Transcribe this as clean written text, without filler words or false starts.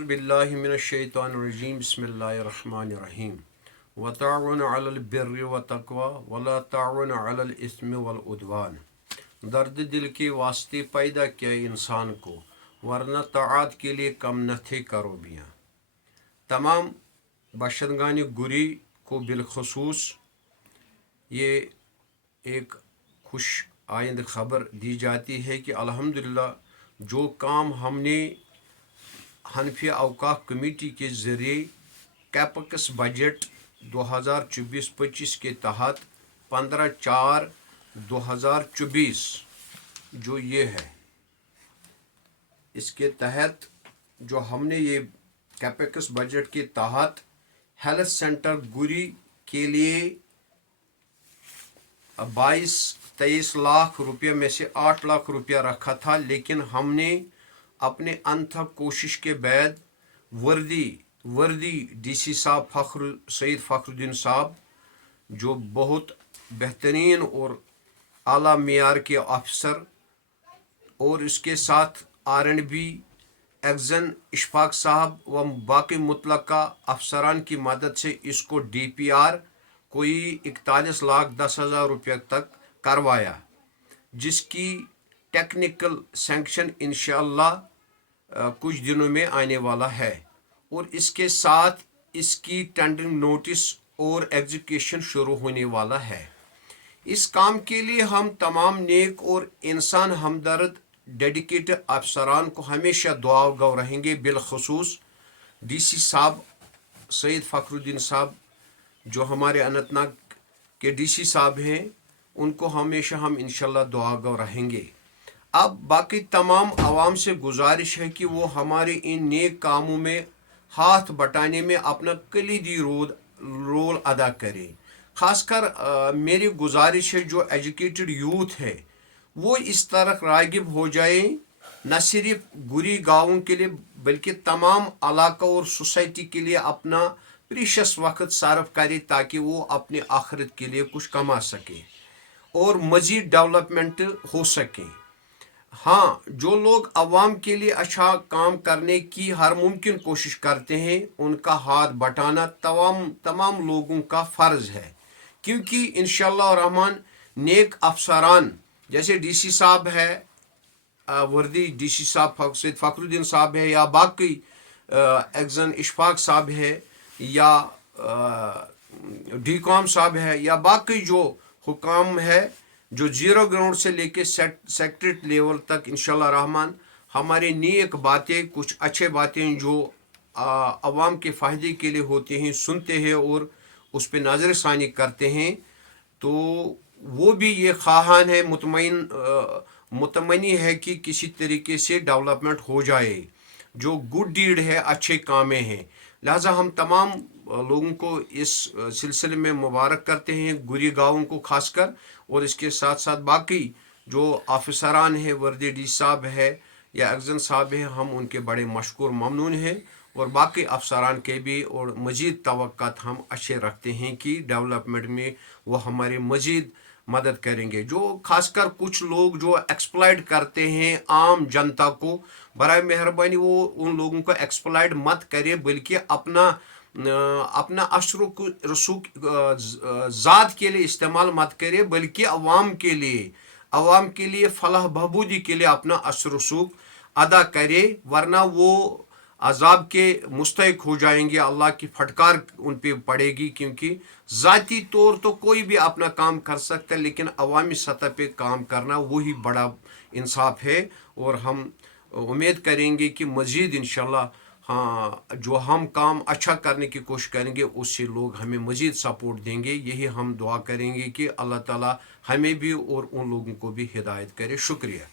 باللہ من الشیطان الرجیم بسم اللہ الرحمن الرحیم وتعاونوا علی البر والتقوی ولا تعاونوا علی الاثم والعدوان. درد دل کے واسطے پیدا کیا انسان کو، ورنہ طاعت کے لیے کم نہ تھے کرو بیاں. تمام باشندگان گری کو بالخصوص یہ ایک خوش آئند خبر دی جاتی ہے کہ الحمدللہ جو کام ہم نے حنفی اوقاف کمیٹی کے ذریعے کیپکس بجٹ 2024-25 کے تحت 15/4/2024 جو یہ ہے، اس کے تحت جو ہم نے یہ کیپکس بجٹ کے تحت ہیلتھ سینٹر گری کے لیے 22-23 لاکھ روپے میں سے 8 لاکھ روپیہ رکھا تھا، لیکن ہم نے اپنے انتھک کوشش کے بعد وردی ڈی سی صاحب سید فخر الدین صاحب جو بہت بہترین اور اعلیٰ معیار کے آفیسر، اور اس کے ساتھ R&B ایگزن اشفاق صاحب و باقی متعلقہ افسران کی مدد سے اس کو DPR کوئی 41,10,000 روپے تک کروایا، جس کی ٹیکنیکل سینکشن انشاءاللہ کچھ دنوں میں آنے والا ہے، اور اس کے ساتھ اس کی ٹینڈرنگ نوٹس اور ایگزیکیوشن شروع ہونے والا ہے. اس کام کے لیے ہم تمام نیک اور انسان ہمدرد ڈیڈیکیٹڈ افسران کو ہمیشہ دعا گو رہیں گے، بالخصوص ڈی سی صاحب سید فخر الدین صاحب جو ہمارے اننت ناگ کے ڈی سی صاحب ہیں، ان کو ہمیشہ ہم انشاءاللہ دعا گو رہیں گے. اب باقی تمام عوام سے گزارش ہے کہ وہ ہمارے ان نیک کاموں میں ہاتھ بٹانے میں اپنا کلیدی رول ادا کرے. خاص کر میری گزارش ہے جو ایجوکیٹڈ یوتھ ہے وہ اس طرح راغب ہو جائیں، نہ صرف گری گاؤں کے لیے بلکہ تمام علاقہ اور سوسائٹی کے لیے اپنا پریشس وقت صرف کرے تاکہ وہ اپنے آخرت کے لیے کچھ کما سکے اور مزید ڈیولپمنٹ ہو سکے. ہاں، جو لوگ عوام کے لیے اچھا کام کرنے کی ہر ممکن کوشش کرتے ہیں، ان کا ہاتھ بٹانا تمام لوگوں کا فرض ہے، کیونکہ انشاءاللہ الرحمن نیک افسران جیسے ڈی سی صاحب ہے، وردی ڈی سی صاحب سید فخر الدین صاحب ہے، یا باقی ایگزن اشفاق صاحب ہے، یا ڈی کام صاحب ہے، یا باقی جو حکام ہے جو زیرو گراؤنڈ سے لے کے سیکٹریٹ لیول تک انشاءاللہ الرحمن ہمارے نیک باتیں، کچھ اچھے باتیں جو عوام کے فائدے کے لیے ہوتے ہیں سنتے ہیں اور اس پہ نظر ثانی کرتے ہیں، تو وہ بھی یہ خواہان ہے، متمنی ہے کہ کسی طریقے سے ڈیولپمنٹ ہو جائے. جو گڈ ڈیڈ ہے، اچھے کامیں ہیں، لہٰذا ہم تمام لوگوں کو اس سلسلے میں مبارک کرتے ہیں، گری گاؤں کو خاص کر، اور اس کے ساتھ ساتھ باقی جو آفیسران ہیں، وردی ڈی صاحب ہے یا ایگزن صاحب ہیں، ہم ان کے بڑے مشکور ممنون ہیں، اور باقی افسران کے بھی، اور مزید توقعات ہم اچھے رکھتے ہیں کہ ڈیولپمنٹ میں وہ ہمارے مزید مدد کریں گے. جو خاص کر کچھ لوگ جو ایکسپلائٹ کرتے ہیں عام جنتا کو، برائے مہربانی وہ ان لوگوں کو ایکسپلائٹ مت کرے، بلکہ اپنا اثر و رسوخ ذات کے لیے استعمال مت کرے، بلکہ عوام کے لیے فلاح بہبودی کے لیے اپنا اثر و رسوخ ادا کرے، ورنہ وہ عذاب کے مستحق ہو جائیں گے، اللہ کی پھٹکار ان پہ پڑے گی. کیونکہ ذاتی طور تو کوئی بھی اپنا کام کر سکتا ہے، لیکن عوامی سطح پہ کام کرنا وہی بڑا انصاف ہے، اور ہم امید کریں گے کہ مزید انشاءاللہ جو ہم کام اچھا کرنے کی کوشش کریں گے اس سے لوگ ہمیں مزید سپورٹ دیں گے. یہی ہم دعا کریں گے کہ اللہ تعالیٰ ہمیں بھی اور ان لوگوں کو بھی ہدایت کرے. شکریہ.